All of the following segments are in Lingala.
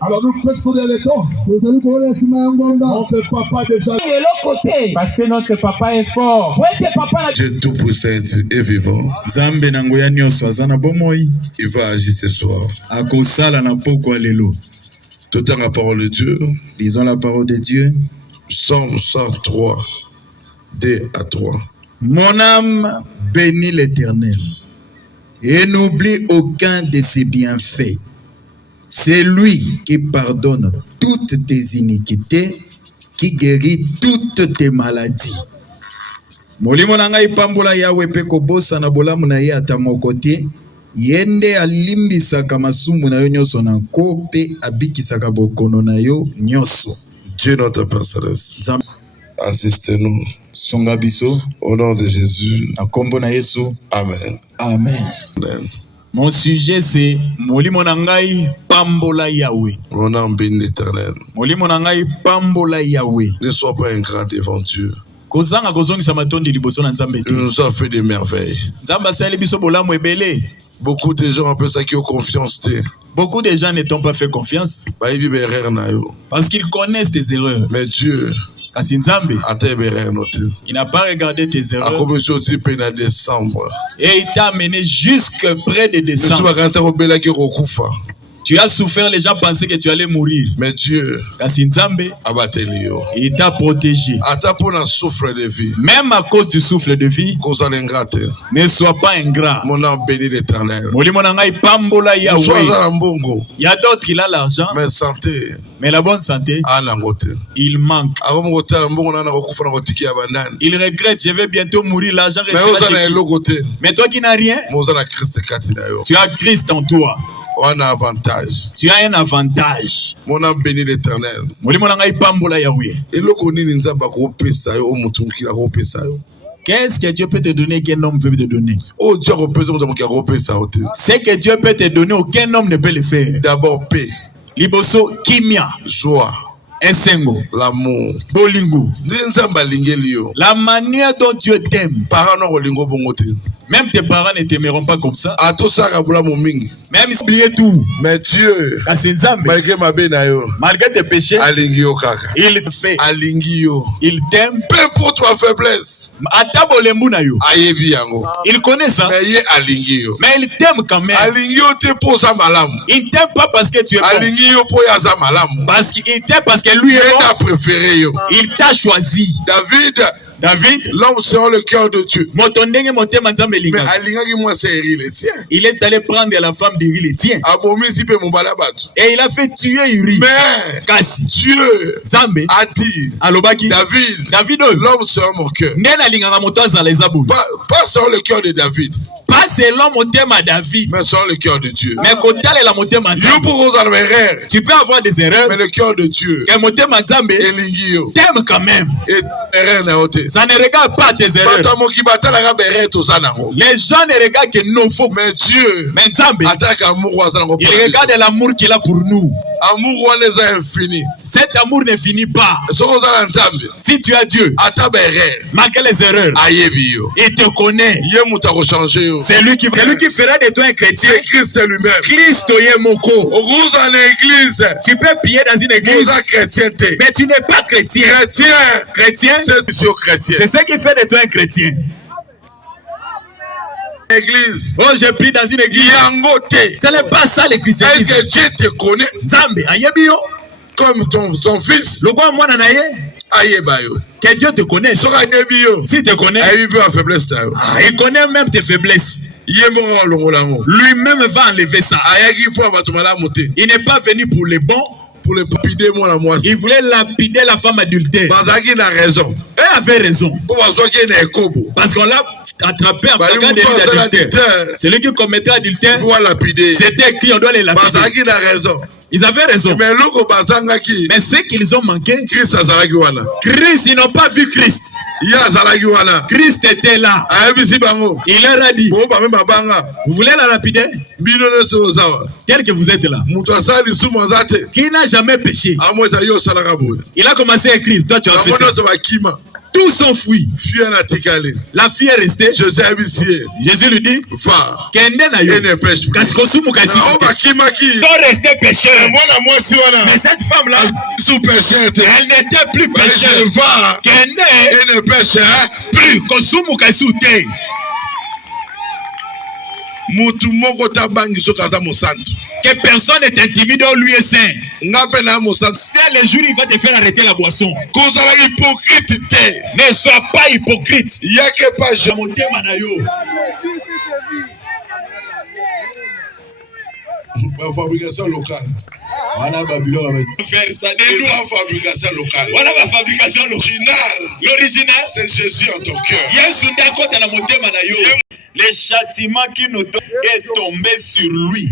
Alors nous presque les temps. On ne peut pas déjà. Parce que notre papa est fort. Dieu tout-puissant est vivant. Il va agir ce soir. Tout en la parole de Dieu. Lisons la parole de Dieu. Psaume 103, 2 à 3. Mon âme bénit l'Éternel et n'oublie aucun de ses bienfaits. C'est lui qui pardonne toutes tes iniquités, qui guérit toutes tes maladies. Molimo na ngai pambola yawe pe kobosa na bolamu na ye ata moko te, yende alimbisaka masumu na yo nyonso na nko pe abikisaka bokono na yo nyonso. Dieu notre Père Céleste, assistez-nous. Songa biso. Au nom de Jésus. Na kombo na Yesu. Amen. Amen. Amen. Mon sujet c'est Molimo na ngai pambola Yahweh. Mon âme bénit l'Éternel. Molimo na ngai pambola Yahweh. Ne sois pas ingrat devant Dieu. Kozanga kozongisa matondi liboso na Nzambe te. Il nous a fait des merveilles. Nzambe asali biso bolamu ebele. Beaucoup de gens appellent ça qui ont confiance. Beaucoup de gens ne t'ont pas fait confiance. Parce qu'ils connaissent tes erreurs. Mais Dieu, il n'a pas regardé tes erreurs. Et il t'a amené jusque près de décembre. Tu as souffert, les gens pensaient que tu allais mourir. Mais Dieu, il t'a protégé. Même à cause du souffle de vie, ne sois pas ingrat. Mon âme bénit l'Éternel. Il y a d'autres, il a l'argent. Mais santé. Mais la bonne santé, il manque. Il regrette, je vais bientôt mourir, l'argent reste. Mais toi qui n'as rien, tu as Christ en toi. Tu as un avantage. Mon âme bénit l'Éternel. Qu'est-ce que Dieu peut te donner qu'un homme peut te donner? Ce que Dieu peut te donner, aucun homme ne peut le faire. D'abord paix. Liboso kimia. Joie. Esengo. L'amour. Bolingo. La manière dont Dieu t'aime. Même tes parents ne t'aimeront pas comme ça. Même ils oublient tout. Mais Dieu, malgré tes péchés, il fait. Il t'aime. Peu importe ta faiblesse. Il connaît ça. Mais il t'aime quand même. Il t'aime pas parce que tu es bon. Parce qu'il t'aime parce que lui est bon. Il t'a choisi. David, l'homme selon le cœur de Dieu. Mais il est allé prendre la femme d'Uri, le tien. Et il a fait tuer Uri. Mais Dieu a dit, David, l'homme selon mon cœur. Pas selon le cœur de David. Pas selon mon thème à David. Mais selon le cœur de Dieu. Mais quand tu as mon thème à Dieu, tu peux avoir des erreurs. Mais le cœur de Dieu. Que mon thème à Zambé t'aime quand même. Ça ne regarde pas tes erreurs. Les gens ne regardent que nos faux. Mais Dieu, il regarde l'amour qu'il a pour nous. Infini. Cet amour ne finit pas. Si tu as Dieu, malgré les erreurs, il te connaît. C'est celui qui fera de toi un chrétien. C'est Christ lui-même. Christ oyemoko. Vous en église. Tu peux prier dans une église, Vous en chrétienté. mais tu n'es pas chrétien. Chrétien, C'est chrétien. c'est ce qui fait de toi un chrétien. Église. Oh, j'ai pris dans une église. Yangote. Ce n'est pas ça le Est-ce christianisme. que Dieu te connaît Zambe, ayebio. comme son fils? Le quoi, moi, nanaye. Ayebayo. Que Dieu te connaisse. Sera Debio. S'il te connaît, Ayebi peu en faiblesse. il connaît même tes faiblesses. Yemoro longolango. Lui-même va enlever ça. Ayagi pour abatumala moté. Il n'est pas venu pour les bons. Pour le papider moi la moisi. Il voulait lapider la femme adultère. Bazaki n'a raison. Elle avait raison. Pour voir qu'il y a un kobo. Parce qu'on l'a attrapé en Bah, flagrant délit d'adultère. Celui qui commettait adultère, Pour lapider. c'était écrit, on doit les lapider. Bazaki n'a raison. Ils avaient raison. Mais l'autre bazangaki. Mais ce qu'ils ont manqué, Christ azalaki wana. Christ, ils n'ont pas vu Christ. Ya azalaki wana. Christ était là. Ayebisi bango. Il leur a dit, Bon ba même banga. vous voulez la lapider? Bino ne so zawa. Tel que vous êtes là. Muto asali sumo zate. Qui n'a jamais péché? Amo za yo salaka bo. Il a commencé à écrire. Toi, tu as fait ça. Amono so bakima. Tous sont fuis. Fuya na tikale. La fille est restée. José abisi. Jésus lui dit, Va. Kende na yo. Et ne pêche plus. Kasikosumu kasi. Na o bakima ki. Toi resté pécheur. Mwana mwasi wana. Mais cette femme-là, Sous pécheur te. elle n'était plus Mais pécheur. je va. Kende Et ne pêche plus. Kosumu kasi te. Mutu moko tabangi so kaza mosantu. Que personne n'est intimidé, lui est saint. Ngape na mosantu. C'est le jour où il va te faire arrêter la boisson. Kozala hypocrite te. Ne sois pas hypocrite. Yake pas je. Motema na yo. La fabrication locale. Voilà Babylone. Faire ça. Et nous la fabrication locale. Voilà ma fabrication L'original. L'original. C'est Jésus en ton cœur. Yesu ndakota na motema na yo. Le châtiment qui nous donne est tombé sur lui.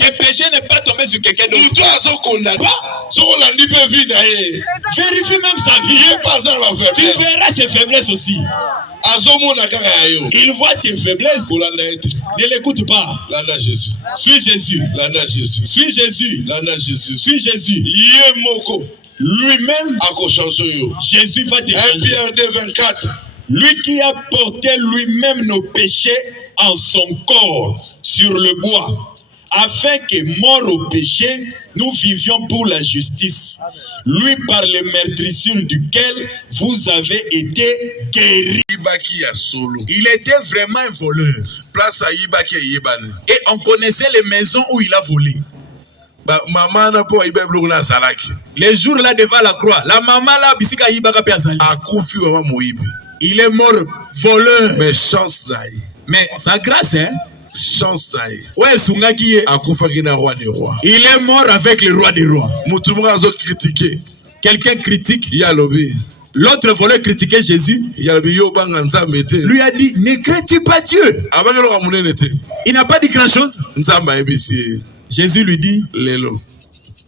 Le péché n'est pas tombé sur quelqu'un d'autre. Toi, so condamné. So landi pe vie d'ailleurs. Vérifie même sa vie. Tu verras ses faiblesses aussi. Azomona kaka yo. Il voit tes faiblesses. Ne l'écoute pas. Landa Jésus. Suis Jésus. Landa Jésus. Suis Jésus. Landa Jésus. Suis Jésus. Yé moko. Lui-même, Ako chanson yo. Jésus va te 1 changer. Pierre 2, 24. Lui qui a porté lui-même nos péchés en son corps sur le bois, afin que, mort au péché, nous vivions pour la justice. Lui par les meurtrissures duquel vous avez été guéris. Ibaki ya solo. Il était vraiment un voleur. Place à Ibaki yebane. Et on connaissait les maisons où il a volé. Ba maman na po ibe bloko na salaki. Les jours là devant la croix, la maman là, bisika yibaka pe azali. Akufi wa moyibi. Il est mort voleur. Mais chance na ye. Mais sa grâce, hein? Chance na ye. Ouais, Sungaki ye. Akufa ki na roi des rois. Il est mort avec le roi des rois. Mutu mo azo critiquer. Quelqu'un critique. Ya lobi. L'autre voleur critiquait Jésus. Ya lobi yo banga nzambe te. Lui a dit, ne crains-tu pas Dieu? Abanga lo kamunene te. Il n'a pas dit grand-chose. Nzamba ebisi. Jésus lui dit, Lelo.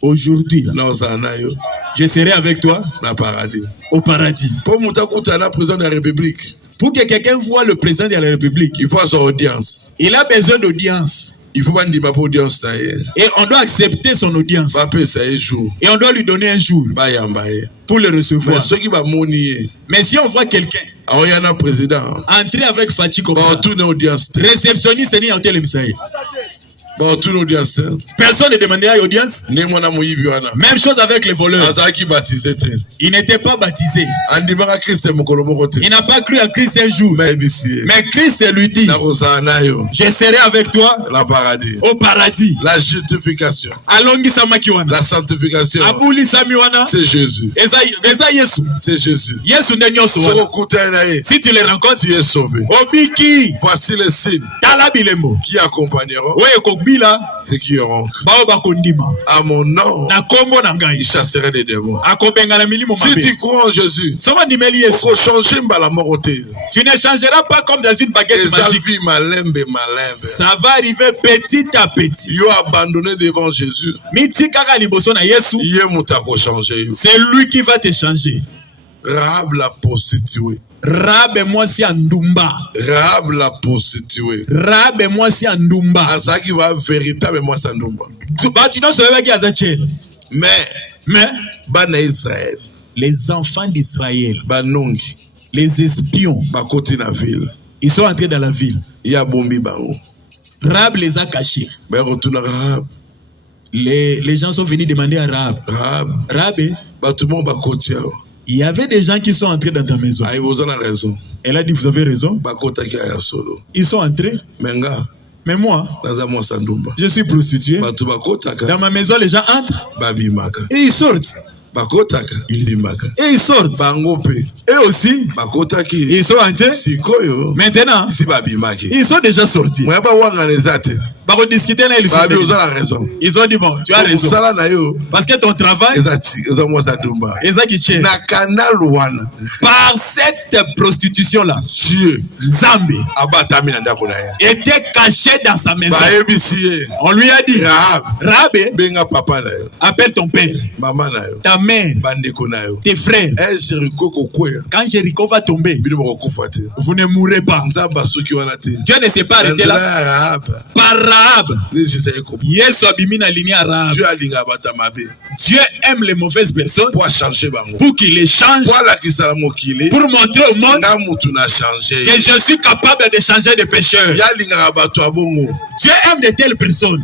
aujourd'hui, là, Na ozana yo. je serai avec toi Na paradis. au paradis. Po muta kuta na président de la République. Pour que quelqu'un voie le président de la République, Il faut son audience. il a besoin d'audience. Il faut pas ndima pour audience ta ye. Et on doit accepter son audience. Va pesa ye jour. Et on doit lui donner un jour Ba yamba ye. pour le Mais recevoir. ceux qui va moni ye. Mais si on voit quelqu'un Aoyana président. entrer avec Fati comme Ba ça, tourne audience te. réceptionniste ni hôtel Misaï. Ba tourne audience te. Personne ne demandait à l'audience. Ne mona moyibi wana. Même chose avec les voleurs. Azaki baptisé te. Il n'était pas baptisé. Andimaka Christ mokolo moko te. Il n'a pas cru à Christ un jour. Mais ebisi. Mais Christ lui dit, Na kozana yo. je serai avec toi La paradis. au paradis. La justification. Alongi Samakiwana. La sanctification. Abuli Samiwana. C'est Jésus. Eza Yesu. C'est Jésus. Yesu ndenyoso Soko wana. kuta na ye. Si tu les rencontres, Tu es sauvé. Obiki. Voici les signes Tala bilembo. qui accompagneront Oye kokbila. ceux qui auront. Bao bakondima. À mon nom, Na kombo na ngai. ils chasseraient des démons. Akobenga na milimo Si mabe. tu crois en Jésus, Soma ndimeli il Yesu. faut changer la mort. Tu ne changeras pas comme dans une baguette magique. vie malembe, malembe. Ça va arriver petit à petit. Yo abandonné devant Jésus. Miti kaka liboso na Yesu. Yé moutako changer. C'est lui qui va te changer. Rahab la prostituée. Rabe mwasi ya ndumba. Rahab la prostituée. Rabe mwasi ya ndumba. Azaki va véritablement s'andumba. Batu nyonso bayebaki aza chele. Mais Bana Israël. les enfants d'Israël, Banongi. les espions, Bakoti na ville. Ils sont entrés dans la ville. Il y a bombi bango. Rahab les a cachés. Ben retourne à Rahab. Les gens sont venus demander à Rahab. Rahab, Tout le monde va côté. il y avait des gens qui sont entrés dans ta maison. Ah, vous avez raison. Elle a dit, vous avez raison. Solo. Ils sont entrés. Menga. Mais moi, je suis prostituée. Dans ma maison, les gens entrent. Et ils sortent. Et ils sortent. Et aussi, ils sont entrés. Maintenant, ils sont déjà sortis. Bah, on discutait là, ils ont dit, bon, tu as raison. Parce que ton travail, par cette prostitution-là, Dieu Zambé était caché dans sa maison. On lui a dit, Rahab, appelle ton père, ta mère, tes frères. Quand Jéricho va tomber, vous ne mourrez pas. Dieu ne s'est pas arrêté là. Par Rahab. Dieu aime les mauvaises personnes pour qu'il les change, pour montrer au monde que je suis capable de changer de pécheurs. Dieu aime de telles personnes.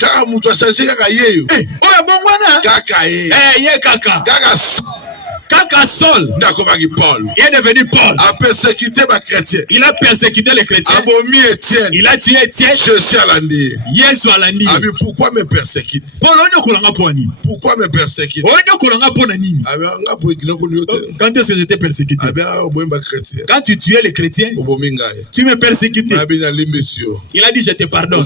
Kaka Saul, il est devenu Paul. Il a persécuté les chrétiens. Il a tué Étienne. Yesu alandi. Pourquoi me persécute? Pourquoi me persécute? Quand est-ce que j'étais persécuté? Quand tu tuais les chrétiens, tu me persécutais. Il a dit, je te pardonne.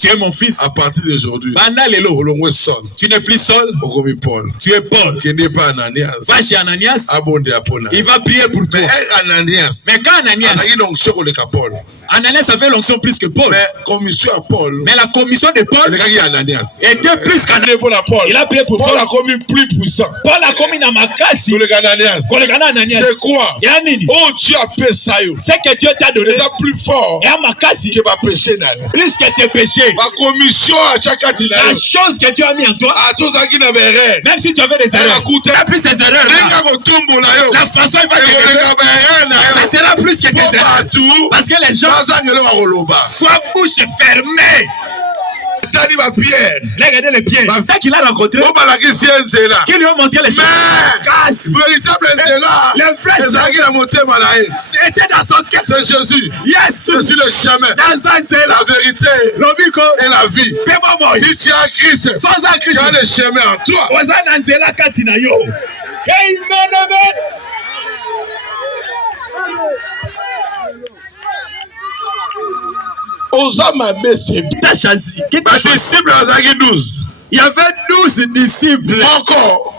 Tu es mon fils. À partir d'aujourd'hui, tu n'es plus Saul. Tu es Paul. Va chez Ananias, il va prier pour toi. Mais quand Ananias avait l'onction plus que Paul. Mais la commission de Paul était plus qu'Ananias. Il a prié pour Paul. Paul a commis plus puissant. Paul a commis dans ma casse. C'est quoi? Oh, Dieu a fait ça. C'est que Dieu t'a donné. C'est plus fort. Et à ma casse, que va pécher. Plus que tes péchés. Ma commission à chaque année. La chose que Dieu a mis en toi. Même si tu avais des erreurs. Tu as plus ces erreurs. La façon il va te ça sera plus que tes erreurs. Parce que les gens soient bouche fermée. Regardez les pieds. C'est ça qu'il a rencontré. Qui lui ont montré les choses. C'était dans son cœur. C'est Jésus. Yes. Je suis le chemin, la vérité et la vie. Si tu as Christ, tu as le chemin en toi. Il y avait 12 disciples. Encore.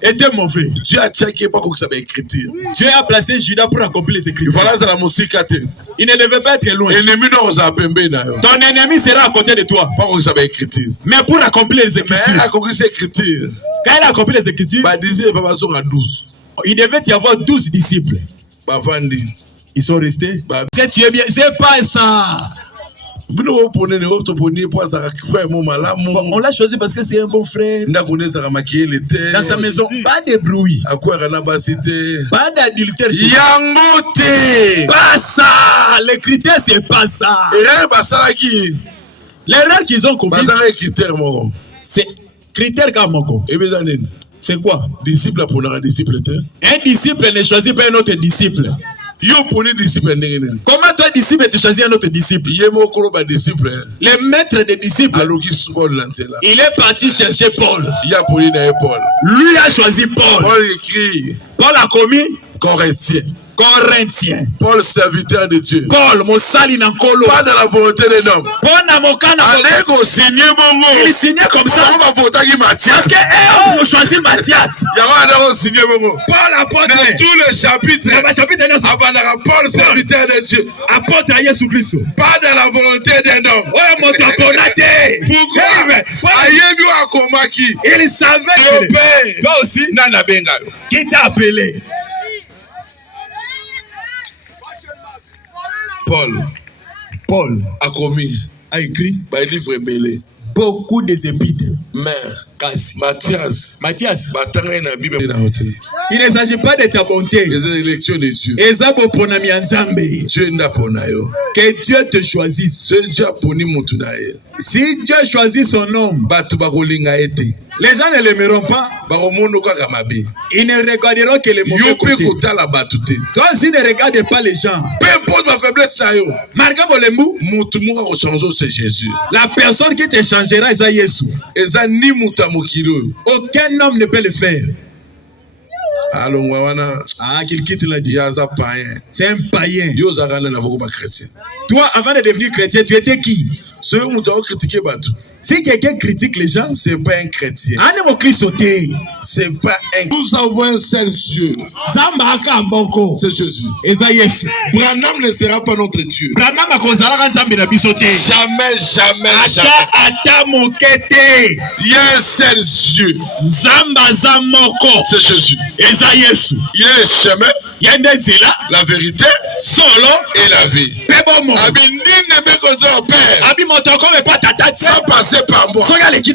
Était mauvais. Dieu a checké pas comme ça va écrire. Dieu a placé Judas pour accomplir les écritures. Voilà ça la musique. Il ne devait pas être loin. Ton ennemi sera à côté de toi. Pas comme ça va écrire. Mais pour accomplir les écritures. Mais elle a accompli les écritures. Quand elle a accompli les écritures, il devait y avoir 12 disciples. Ils sont restés. Si tu es bien, c'est pas ça. On l'a choisi parce que c'est un bon frère. Dans sa maison, pas de bruit, pas d'adultère. Pas ça. Les critères, c'est pas ça. L'erreur qu'ils ont commis, c'est critère comme Moko. C'est quoi? Un disciple ne choisit pas un autre disciple. Comment toi, disciple, tu choisis un autre disciple? Le maître des disciples, il est parti chercher Paul. Lui a choisi Paul. Paul a commis Corinthiens. Paul, serviteur de Dieu. Paul, Mosali Nankolo. Pas dans la volonté des hommes. Paul n'a mon cas. Il signait comme ça. Parce que ont choisi Matthias. Paul apôtre. Dans tous les chapitres. Paul, serviteur de Dieu. Apôtre à Jésus Christ. Pas dans la volonté des hommes. Pourquoi? Il savait que toi aussi, qui t'a appelé. Paul a commis, a écrit, livre mêlé. beaucoup des épîtres. Mais Matthias, il ne s'agit pas de ta bonté. les élections de Dieu. Dieu que Dieu te choisisse. Si Dieu choisit son homme, les gens ne l'aimeront pas. Ils ne regarderont que les mauvais côtés. Toi aussi ne regarde pas les gens. Peu importe ma faiblesse, c'est Jésus. La personne qui te changera, c'est Jésus. Aucun homme ne peut le faire. Ah, qu'il quitte la vie. C'est un païen. Toi, avant de devenir chrétien, tu étais qui? Si quelqu'un critique les gens, c'est pas un chrétien. C'est pas un. Nous avons un seul Dieu. C'est Jésus. Branham ne sera pas notre Dieu. Jamais, jamais, jamais. Il y a un seul Dieu. C'est Jésus. Il y a le chemin, la vérité, et la vie. Sans passer par moi. Philippe.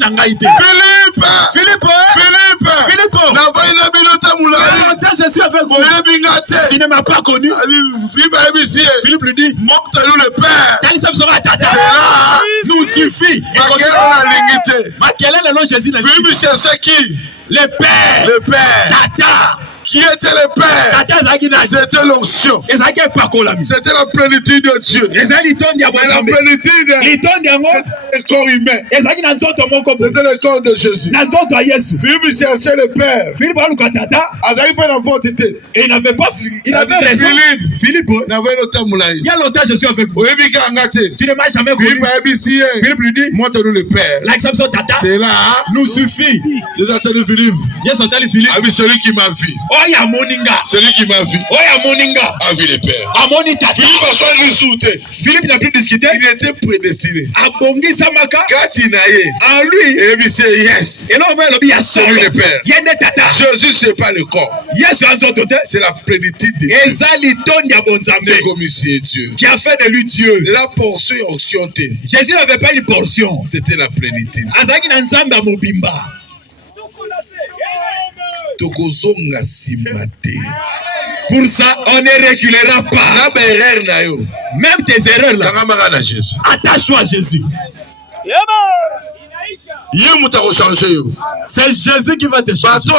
Je suis avec vous. Tu ne m'as pas connu. Philippe lui dit, le Père. Nous suffit. Philippe cherchait qui? Le Père. Le Père. Tata. Qui était le Père? C'était l'onction. C'était la plénitude de Dieu. La plénitude du corps humain. C'était le corps de Jésus. Philippe cherchait le Père. Il n'avait pas. Il avait raison. Philippe. Il y a longtemps, je suis avec vous. Tu ne m'as jamais connu. Philippe lui dit, montre-nous le Père. C'est là. Nous suffit. J'ai attendu Philippe. Celui qui m'a vu. Celui qui m'a vu a vu le Père. Philippe n'a plus discuté. Il était prédestiné. Quand il naïe, en lui, et puis c'est yes. Et là, c'est lui le Père. Jésus, c'est pas le corps. C'est la plénitude de Dieu. Dieu. Qui a fait de lui Dieu. La portion optionnée. Jésus n'avait pas une portion. C'était la plénitude. Pour ça, on ne reculera pas. Même tes erreurs là. Attache-toi à Jésus. C'est Jésus qui va te changer.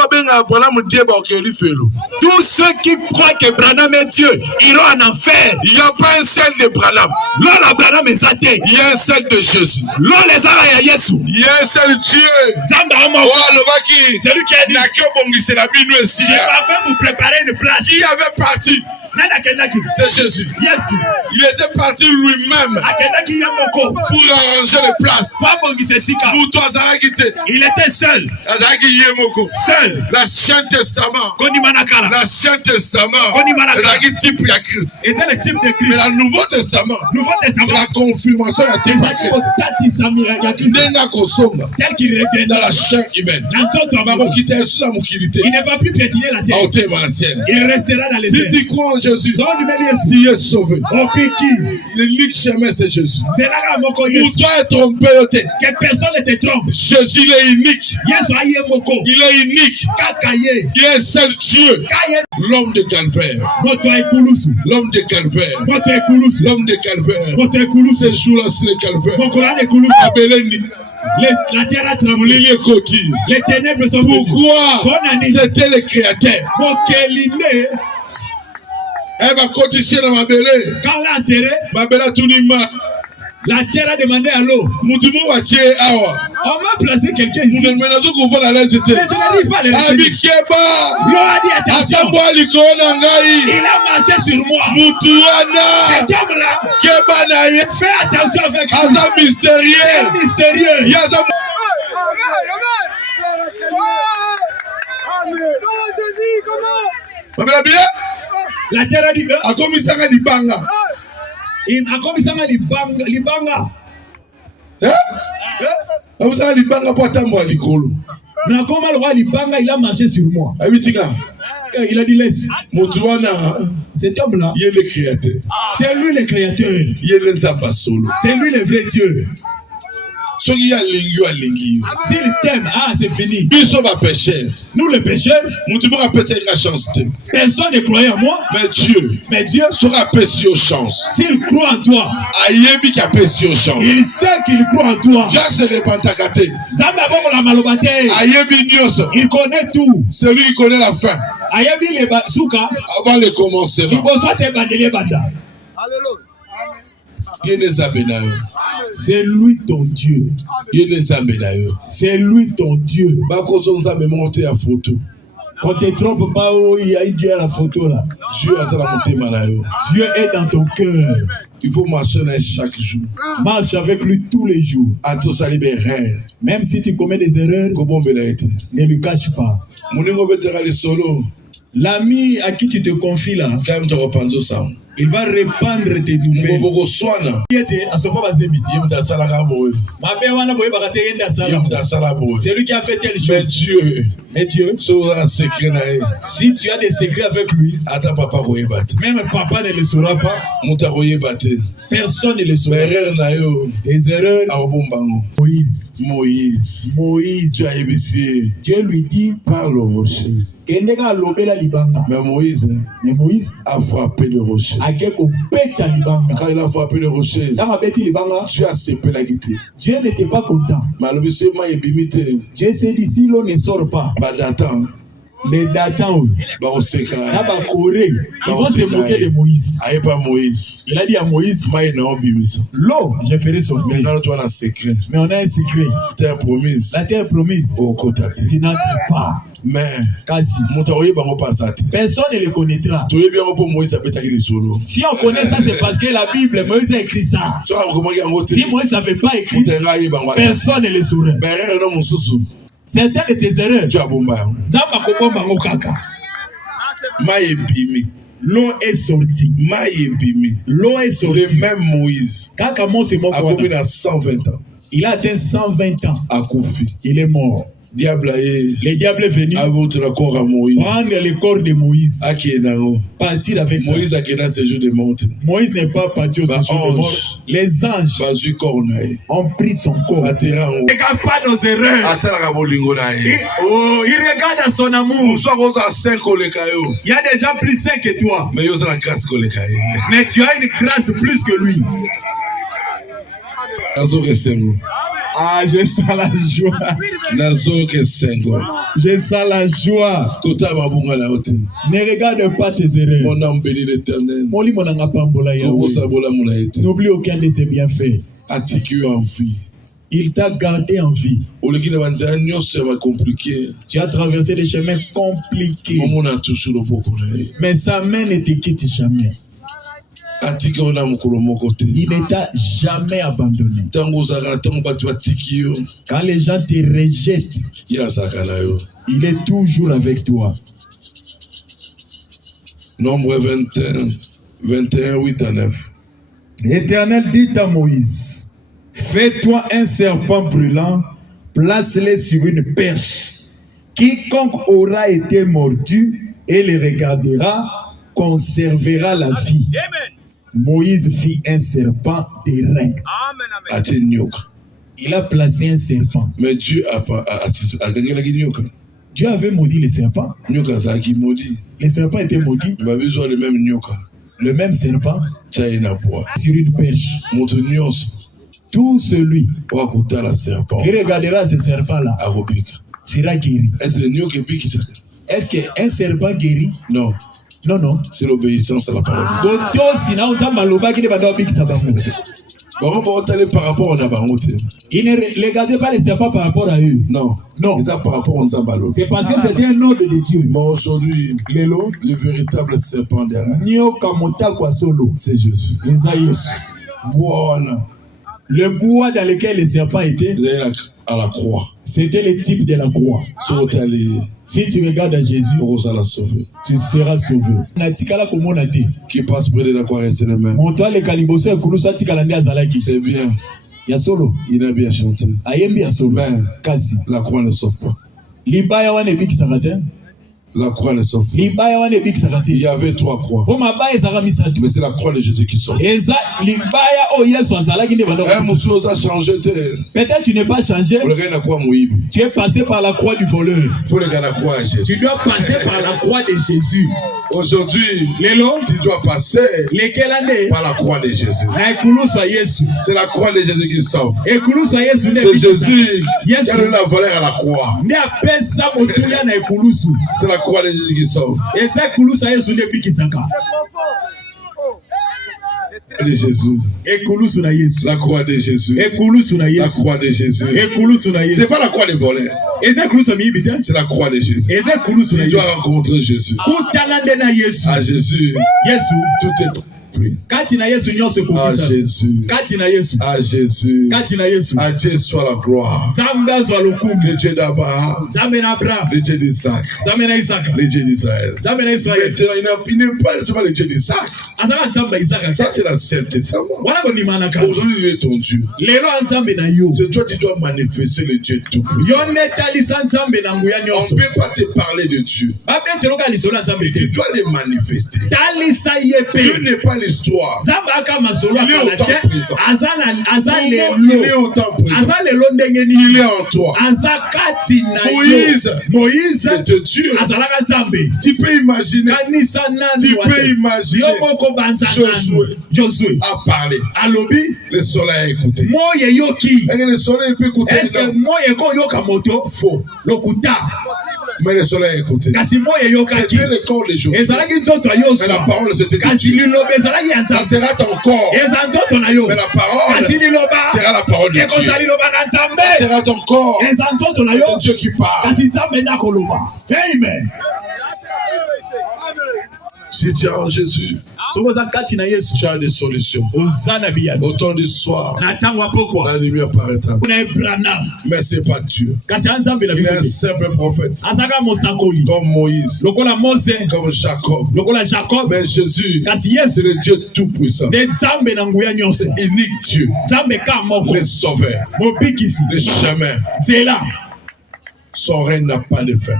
Tous ceux qui croient que Branham est Dieu iront en enfer. Il n'y a pas un seul de Branham. Il y a un seul de Jésus. Il y a un seul Dieu. Celui qui a dit, je vais vous préparer une place. Qui avait parti? C'est Jésus. Il était parti lui-même pour arranger les places. Il était seul. Seul. L'Ancien Testament. L'Ancien Testament. Était le type de Christ. Mais le Nouveau Testament. C'est la confirmation de la type de Christ. Dans la chair humaine. Il ne va plus pétiner la terre. Il restera dans les airs. Si tu crois en Jésus, tu es sauvé. L'unique chemin, c'est Jésus. Pour toi être trompé, que personne ne te trompe. Jésus, il est unique. Il est unique. Il est un seul Dieu. L'homme de Calvaire. L'homme de Calvaire. L'homme de Calvaire. Ce jour-là, c'est le Calvaire. La terre a tremblé. Les ténèbres sont venues. Pourquoi? C'était le Créateur. Elle va continuer dans ma belle. Quand l'a enterré, ma belle tout le monde. La terre a demandé à l'eau. On m'a placé quelqu'un ici. Mais je ne dis pas les l'eau a dit attention. Il a marché sur moi. Cet homme-là, fais attention avec lui. Mystérieux. La terre a dit que il a commencé à libanga. Il a marché sur moi. Il a dit laisse. Cet homme-là, il est le créateur. C'est lui le créateur. C'est lui le vrai Dieu. S'il t'aime, c'est fini. Ils sont pas pécheurs. Nous les pécheurs, personne ne croyait en moi. Mais Dieu sera péché aux chances. S'il croit en toi, il sait qu'il croit en toi. Il connaît tout. C'est lui qui connaît la fin. Avant le commencement. C'est lui ton Dieu. C'est lui ton Dieu. Quand tu ne te trompes pas, il y a Dieu à la photo là. Dieu est dans ton cœur. Il faut marcher chaque jour. Marche avec lui tous les jours. Même si tu commets des erreurs, ne lui cache pas. L'ami à qui tu te confies là, il va répandre tes nouvelles. C'est lui qui a fait telle chose. Mais Dieu, si tu as des secrets avec lui, même papa ne le saura pas. Personne ne le saura. Des erreurs. Moïse. Dieu lui dit, parle au rocher. Mais Moïse a frappé le rocher. Quand il a frappé le rocher, Dieu a séparé la guitare. Dieu n'était pas content. Dieu s'est dit, si l'on ne sort pas, les datans, ils vont se moquer de Moïse. Il a dit à Moïse, l'eau, je ferai sortir. Mais on a un secret. La terre promise. Tu n'entres pas. Mais personne ne le connaîtra. Si on connaît ça, c'est parce que la Bible, Moïse a écrit ça. Si Moïse n'avait pas écrit, personne ne le saurait. Certaines de tes erreurs, l'eau est sortie. L'eau est sortie. Le même Moïse a commis à 120 ans. Il a atteint 120 ans. Il est mort. Le diable est venu prendre le corps de Moïse, partir avec ça. Moïse n'est pas parti au séjour de mort. Les anges ont pris son corps. Il ne regarde pas nos erreurs. Il regarde à son amour. Il y a des gens plus saints que toi, mais tu as une grâce plus que lui. Ah, je sens la joie. Je sens la joie. Ne regarde pas tes erreurs. N'oublie aucun de ses bienfaits. Il t'a gardé en vie. Tu as traversé des chemins compliqués, mais sa main ne te quitte jamais. Il ne t'a jamais abandonné. Quand les gens te rejettent, il est toujours avec toi. Nombre 21, 8 à 9. L'Éternel dit à Moïse, fais-toi un serpent brûlant, place-le sur une perche. Quiconque aura été mordu et le regardera, conservera la vie. Amen. Moïse fit un serpent d'airain. Il a placé un serpent. Mais Dieu Dieu avait maudit le serpent. Le serpent était maudit. Le même serpent sur une perche. Tout celui qui regardera ce serpent-là sera guéri. Est-ce qu'un serpent guérit? Non. Non. C'est l'obéissance à la parole. Par rapport à ils ne regardaient pas les serpents par rapport à eux. Non. Par rapport aux c'est parce que c'était un ordre de Dieu. Mais aujourd'hui, le véritable serpent derrière, c'est Jésus. Le bois dans lequel les serpents étaient, à la croix. C'était le type de la croix. Si tu regardes à Jésus, tu seras sauvé. Qui passe près de la croix reste le même. C'est bien. Il a bien chanté. Mais la croix ne sauve pas. La croix ne s'offre. Il y avait 3 croix. Mais c'est la croix de Jésus qui s'offre. Monsieur a changé. Peut-être tu n'es pas changé. Tu es passé par la croix du voleur. Tu dois passer par la croix de Jésus. Aujourd'hui, tu dois passer par la croix de Jésus. C'est la croix de Jésus qui sauve. C'est Jésus qui a donné la valeur à la croix. C'est la croix de Jésus qui sauve. De Jésus. La croix de Jésus. La croix de Jésus. C'est pas la croix des voleurs. C'est la croix de Jésus. Tu dois rencontrer Jésus. À Jésus, tout est pris. À Jésus. À Jésus. À Dieu soit la gloire. Le Dieu d'Abraham. Le Dieu d'Isaac. Le Dieu d'Israël. Maintenant, il n'est pas seulement le Dieu d'Isaac. Ça, c'est la sainteté. Aujourd'hui, il est ton Dieu. C'est toi qui dois manifester le Dieu tout-puissant. On ne peut pas te parler de Dieu. Tu dois les manifester. Dieu n'est pas l'histoire. Il est autant présent. Il est autant présent. Il est en toi. Moïse était Dieu. Tu peux imaginer. Josué a parlé. Le soleil a écouté. Et le soleil peut écouter. Faux. Mais le soleil a écouté. C'était le corps des jours. Mais la parole c'était dit. Ça sera ton corps. Mais la parole sera la parole de Dieu. Ça sera ton corps. C'est Dieu qui parle. Amen. Si tu as en Jésus, tu as des solutions. Au temps du soir, la lumière paraîtra. Mais ce n'est pas Dieu. Il est un simple prophète. Comme Moïse. Comme Jacob. Mais Jésus, c'est le Dieu tout-puissant. Unique Dieu. Le sauveur. Le chemin. C'est là. Son règne n'a pas de fin.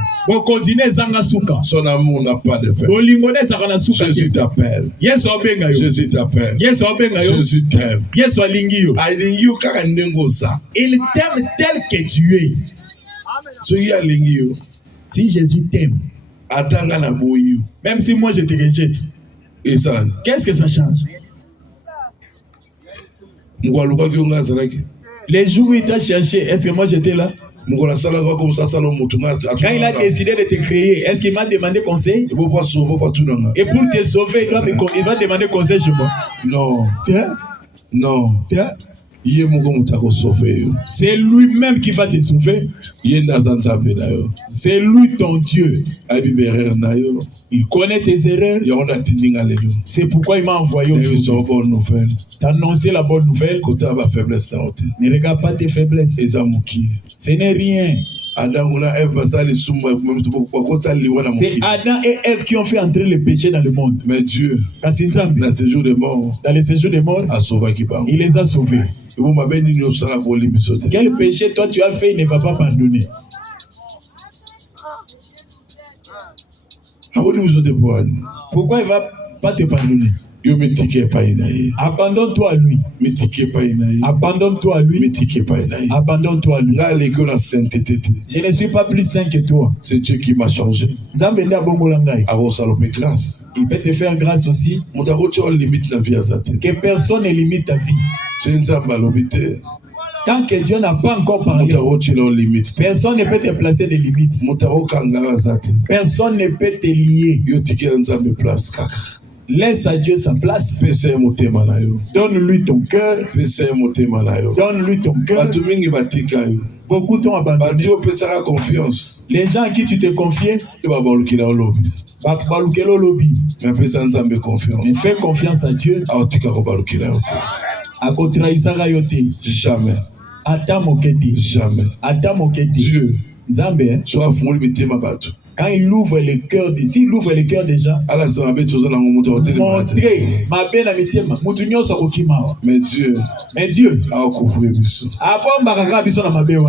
Son amour n'a pas de fin. Jésus t'appelle. Jésus t'appelle. Jésus t'aime. Il t'aime tel que tu es. Si Jésus t'aime, même si moi je te rejette, qu'est-ce que ça change? Les jours où il t'a cherché, est-ce que moi j'étais là? Quand il a décidé de te créer, est-ce qu'il m'a demandé conseil? Et pour te sauver, il va demander conseil chez moi. Non. Non. C'est lui-même qui va te sauver. C'est lui ton Dieu. Il connaît tes erreurs. C'est pourquoi il m'a envoyé aujourd'hui. T'annoncer la bonne nouvelle. Ne regarde pas tes faiblesses. Ce n'est rien. C'est Adam et Ève qui ont fait entrer le péché dans le monde. Mais Dieu, dans le séjour des morts, il les a sauvés. Quel péché toi tu as fait, il ne va pas pardonner. Pourquoi il ne va pas te pardonner? Abandonne-toi à lui. Abandonne-toi à lui. Abandonne-toi à lui. Je ne suis pas plus saint que toi. C'est Dieu qui m'a changé. Il peut te faire grâce aussi. Que personne ne limite ta vie. Tant que Dieu n'a pas encore parlé, personne ne peut te placer des limites. Personne ne peut te lier. Laisse à Dieu sa place. Donne-lui ton cœur. Donne-lui ton cœur. Beaucoup t'ont abandonné. Les gens à qui tu te confiais, mais fais confiance à Dieu. Jamais. Jamais. Dieu. Zambé, soit Quand il ouvre le cœur, s'il ouvre le cœur des gens, montrer ma belle amitié, mais Dieu,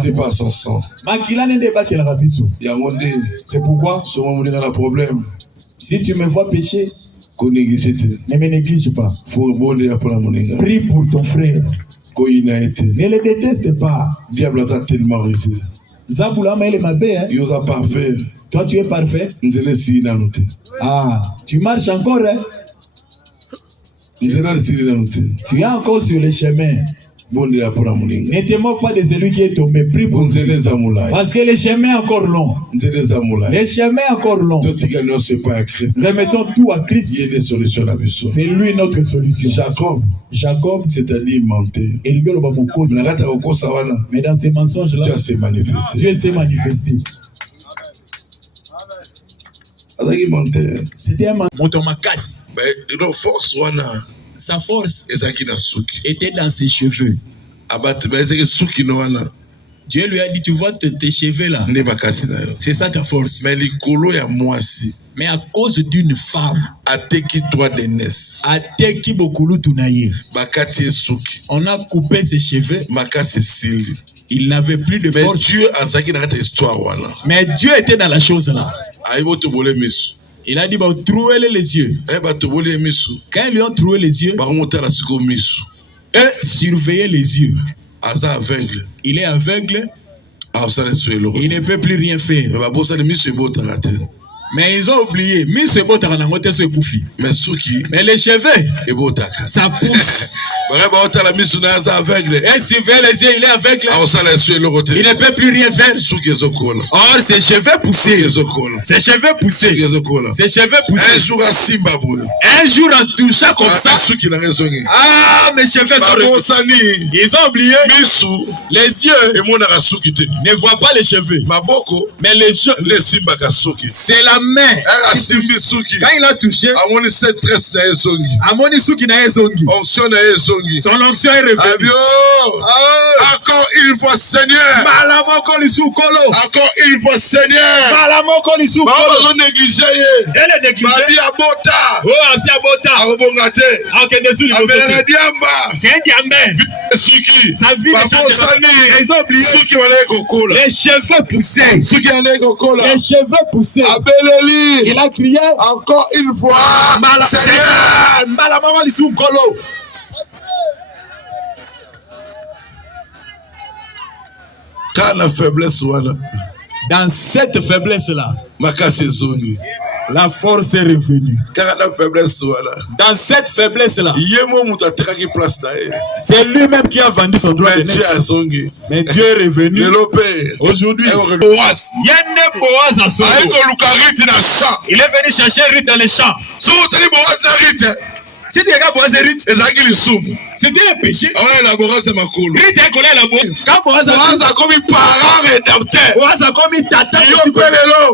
c'est pas son sang. C'est pourquoi, si tu me vois pécher, ne me néglige pas. Prie pour ton frère. Ne le déteste pas. Diable a tellement réussi. Zabulama il est ma belle. Il est parfait. Toi tu es parfait. Ah, tu marches encore, hein? Tu es encore sur le chemin. Ne te moque pas de celui qui est tombé. Prie pour lui. Parce que le chemin est encore long. Le chemin est encore long. Remettons tout à Christ. C'est lui notre solution. Jacob, c'est-à-dire menteur. Mais dans ces mensonges-là, Dieu s'est manifesté. Dieu s'est manifesté. C'était un menteur. Force, sa force était dans ses cheveux. Dieu lui a dit, tu vois tes cheveux là, c'est ça ta force. Mais à cause d'une femme, on a coupé ses cheveux. Il n'avait plus de force. Mais Dieu était dans la chose là. Il a dit, bah, trouez les yeux. Quand ils lui ont trouvé les yeux, eux surveillaient les yeux. Il est aveugle. Il ne peut plus rien faire. Mais ils ont oublié. Mais les cheveux, ça pousse. Et s'il fait les yeux, il est aveugle. Il ne peut plus rien faire. Or, ses cheveux poussés. Ses cheveux poussés. Ses cheveux poussés. Un jour en touchant comme ça. Ah, mes cheveux sont revenus. Ils ont oublié. Les yeux ne voient pas les cheveux. Mais les yeux, c'est la main. Quand il a touché, son onction est revenue. Encore une fois, Seigneur. Encore une fois, Seigneur. Pas négligé. Elle est négligée. Oh, c'est un diamant. Sa vie est changée. Ils ont oublié. Les cheveux poussés. Les cheveux poussés. Il a crié. Encore une fois, Seigneur. Dans cette faiblesse-là, la force est revenue. Dans cette faiblesse-là, c'est lui-même qui a vendu son droit de naissance. Mais Dieu est revenu. Aujourd'hui, il y a un Boaz à son dos. Il est venu chercher Ruth dans les champs. Si tu regardes Boaz et Ruth, c'était un péché. Ruth est collée à la boîte. Quand Boaz a commis parent rédempteur, Boaz a commis tata.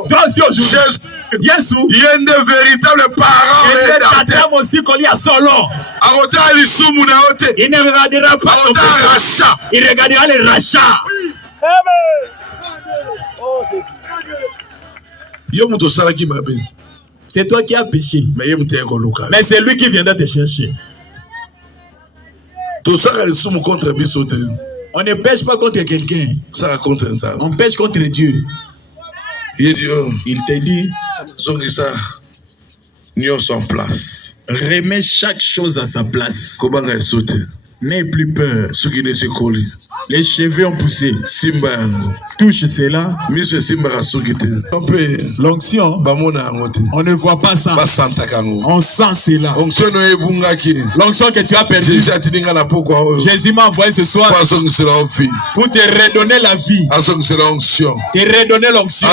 Toi aussi aujourd'hui. Yesu, il y a un véritable parent rédempteur. Aussi collé à son long. Il ne regardera pas ton péché. Il regardera les rachats. C'est toi qui as péché. Mais c'est lui qui viendra te chercher. On ne pêche pas contre quelqu'un. On pêche contre Dieu. Il te dit, remets chaque chose à sa place. N'aie plus peur. Les cheveux ont poussé. Touche cela. L'onction, on ne voit pas ça. On sent cela. L'onction que tu as perdue, Jésus m'a envoyé ce soir pour te redonner la vie. Te redonner l'onction.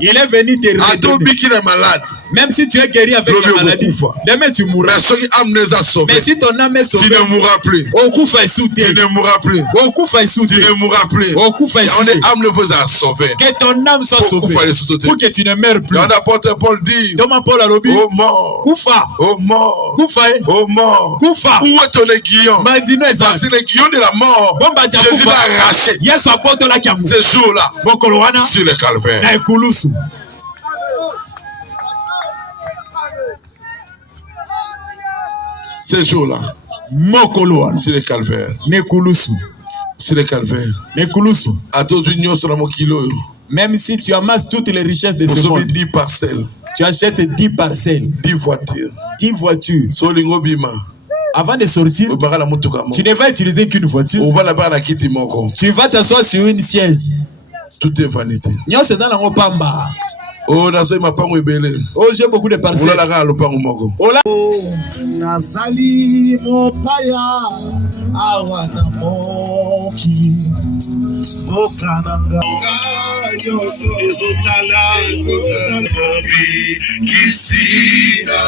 Il est venu te redonner. Même si tu es guéri avec la maladie, demain tu mourras. Mais si ton âme est sauvée, tu ne mourras plus. Tu ne mourras plus. Tu ne mourras plus. Âme ne vous a sauvé. Que ton âme soit sauvée. Pour que tu ne meurs plus. L'apôtre Paul dit, oh mort. Kufa. Oh mort. Kufa. Oh mort. Kufa. Où est ton aiguillon? C'est l'aiguillon de la mort. Jésus l'a arraché. Ce jour-là, sur le calvaire. Ce jour-là, sur le calvaire. Sur le calvaire. À tous unions sur mon kilo. Même si tu amasses toutes les richesses de ce monde, 10 parcelles. Tu achètes 10 parcelles. 10 voitures. 10 voitures. Avant de sortir, tu ne vas utiliser qu'une voiture. Tu vas t'asseoir sur une siège. Tout est vanité. Oh, j'ai beaucoup de parcelles. Nazali mopaya awana moki bokananga ezotala obi kisina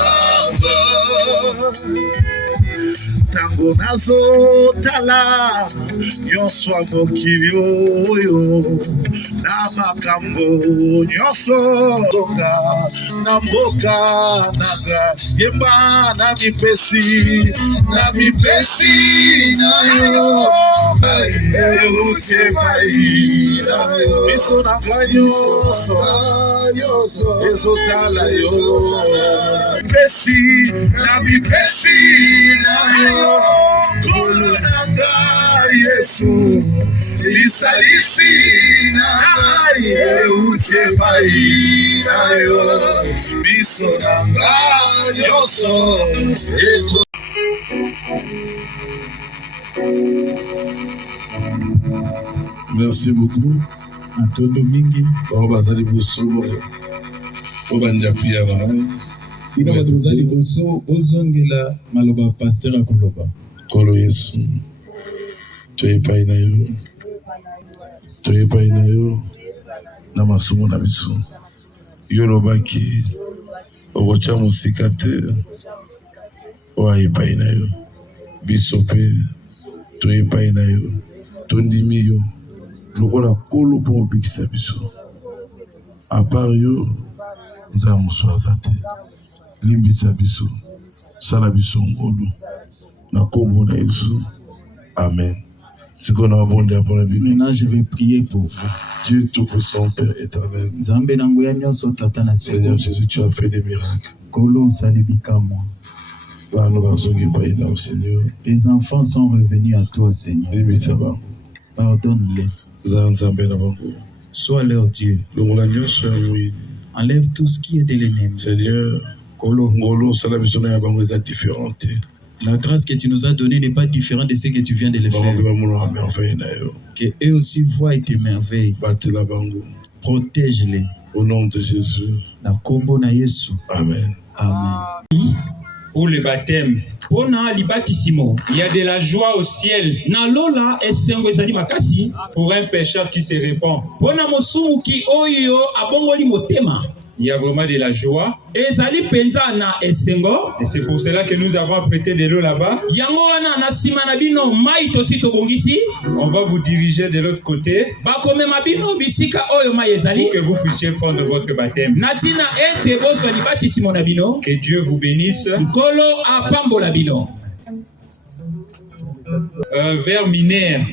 tango nazotala nyonso mokili oyo na makambo nyonso tonga na mboka nanga yemba na mipesi nayo eutie pai nayo miso na ngai nyonso ezotala yo mipesi nayo kolo na ngai Yesu lisalisi ngai eutie pai nayo miso na ngai nyonso ezotala. Merci beaucoup. Atondo mingi. Bazali boso. Obanja pia bana. Ina bazali boso ozongela maloba pasteur akoloba. Kolo Yesu. Toyepa ina yo. Na masumo na biso. Yorobaki. Obocha musika te. Oyepa ina yo. Biso pe. Toyepa ina yo. Tondimi yo. Lokola kolo po obikisa biso. À part yo, nous avons soazate. Limbisa biso. Sala biso ngolo. Na kombo na Yesu. Amen. C'est qu'on a abondé après la Bible. Maintenant, je vais prier pour vous. Dieu Tout-Puissant, Père éternel. Seigneur Jésus, tu as fait des miracles. Seigneur. Tes enfants sont revenus à toi, Seigneur. Pardonne-les. Sois leur Dieu. Enlève tout ce qui est de l'ennemi. Seigneur, la grâce que tu nous as donnée n'est pas différente de ce que tu viens de le faire. Que eux aussi voient tes merveilles. Protège-les. Au nom de Jésus. Amen. Amen. Pour le baptême, il y a de la joie au ciel pour un pécheur qui se répand. Il y a vraiment de la joie. Et c'est pour cela que nous avons apprêté de l'eau là-bas. On va vous diriger de l'autre côté pour que vous puissiez prendre votre baptême. Que Dieu vous bénisse. Vers Minère.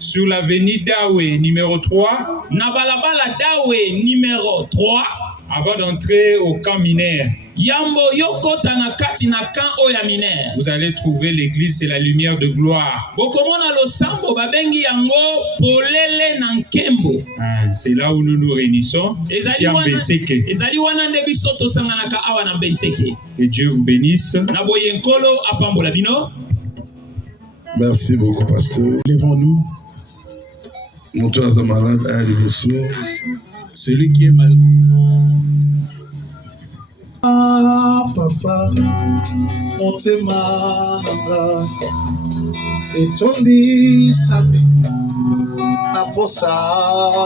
Sur l'avenue Dawe, numéro 3. Nabalabala Dawe, numéro 3. Avant d'entrer au camp Minère. Yambo yokota na kati na camp oya Minère. Vous allez trouver l'église, c'est la lumière de gloire. Bokomona losambo babengi yango polele na nkembo. C'est là où nous nous réunissons. Ici en Benseke. Ezali wana nde biso tosanganaka awa na Benseke. Que Dieu vous bénisse. Na boyenkolo apambola bino. Merci beaucoup, pasteur. Lèvons-nous. Celui qui est mal. Ah, papa, motema nanga etondi sabi na posa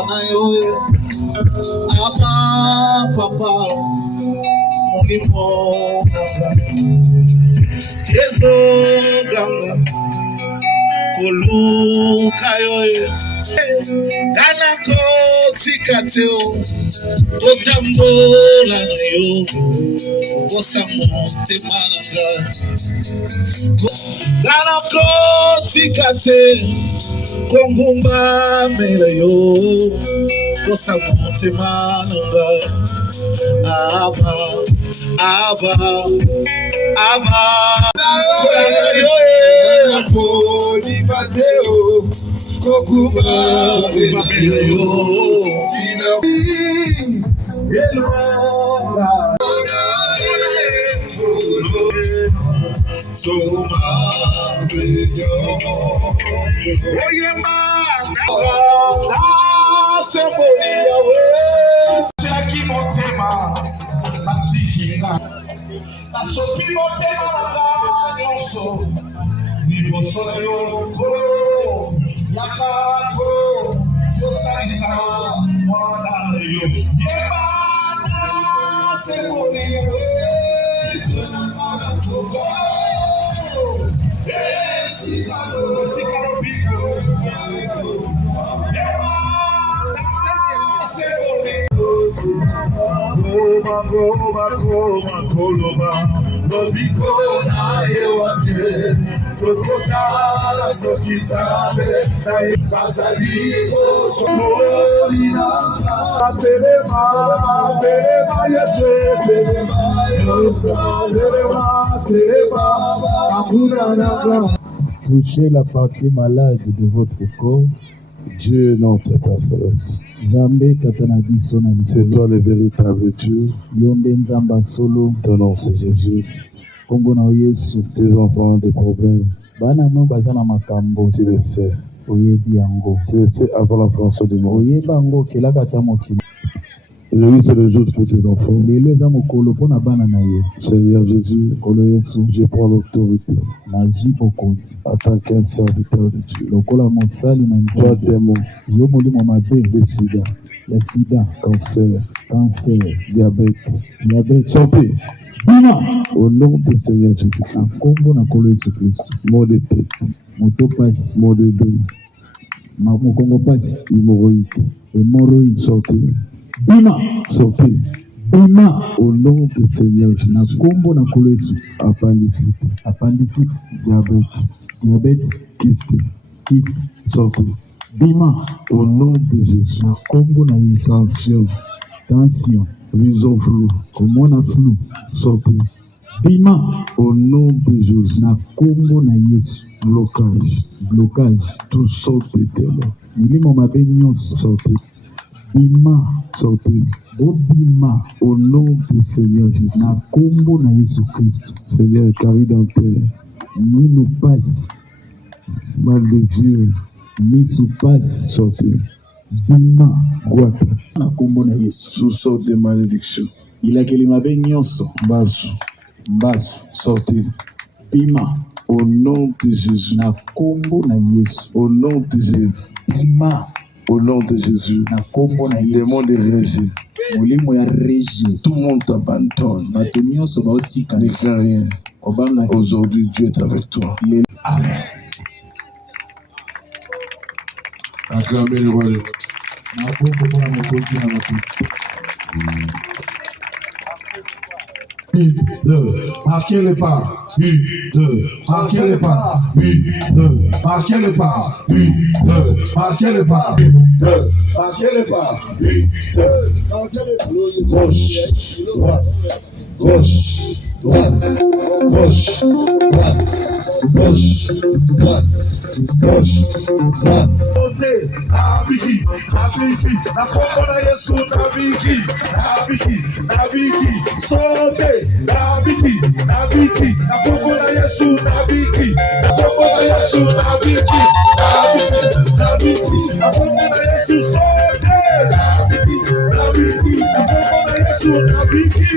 na yo Ama papa molimo nanga Yesu ganga koluka yoye Ganako tikateo Otambola no yo Osamonte mananga Ganako tikate Kongumba mele yo Osamonte mananga Aba Aba Koli Badeo Kokuba Beyo Fina Elonga Soma Beyo Oyema Semboli Yawe Chaki Motema Matikinga Nasopi Motema Nanga Nyonso Niboso yo Kolo Yakako Yosalisa Mwana yo Yeba Semboli Yawe Zenanga Togo Sikaro Piko Yeba Semboli Goma Koloba Lobiko na Ewate Tokota Sokitabe Na Basaliko Sokolina Telema Yeswe Telema Yosa Telema Amuna Naga. Touchez la partie malade de votre corps. Dieu, notre Père Céleste. C'est toi le véritable Dieu. Ton nom c'est Jésus. Tes enfants ont des problèmes. Tu le sais. Tu le sais avant la fondation du monde. Oui, c'est le jour pour tes enfants. Seigneur Jésus, je prends l'autorité en tant qu'un serviteur de Dieu. Toi, démon, le sida, cancer, diabète, santé. Au nom du Seigneur Jésus-Christ, mot de tête, mot de dos, hémorroïde, santé. Sortez. Au nom du Seigneur Jésus. Appendicite. Diabète. Kyste. Sortez. Au nom de Jésus. Tension. Vision floue. Sortez. Au nom de Jésus. Blocage. Tout sorte de démons. Sortez. Sortez. Au nom du Seigneur Jésus. Seigneur, carie dentaire. Mal des yeux. Sortez. Goite. Sous sorte de malédiction. Basse. Sortez. Au nom de Jésus. Au nom de Jésus. Au nom de Jésus, démon de rejet. Tout le monde t'abandonne. Ne fais rien. Aujourd'hui, Dieu est avec toi. Amen. Acclamez le roi. Marquez le pas. Marquez le pas. Marquez le pas. Marquez le pas. Marquez le pas. Gauche, droite. Nabiki, na komona Yesu nabiki, sote, nabiki, na komona Yesu nabiki, na komona Yesu nabiki, na komona Yesu sote, nabiki, na komona Yesu nabiki.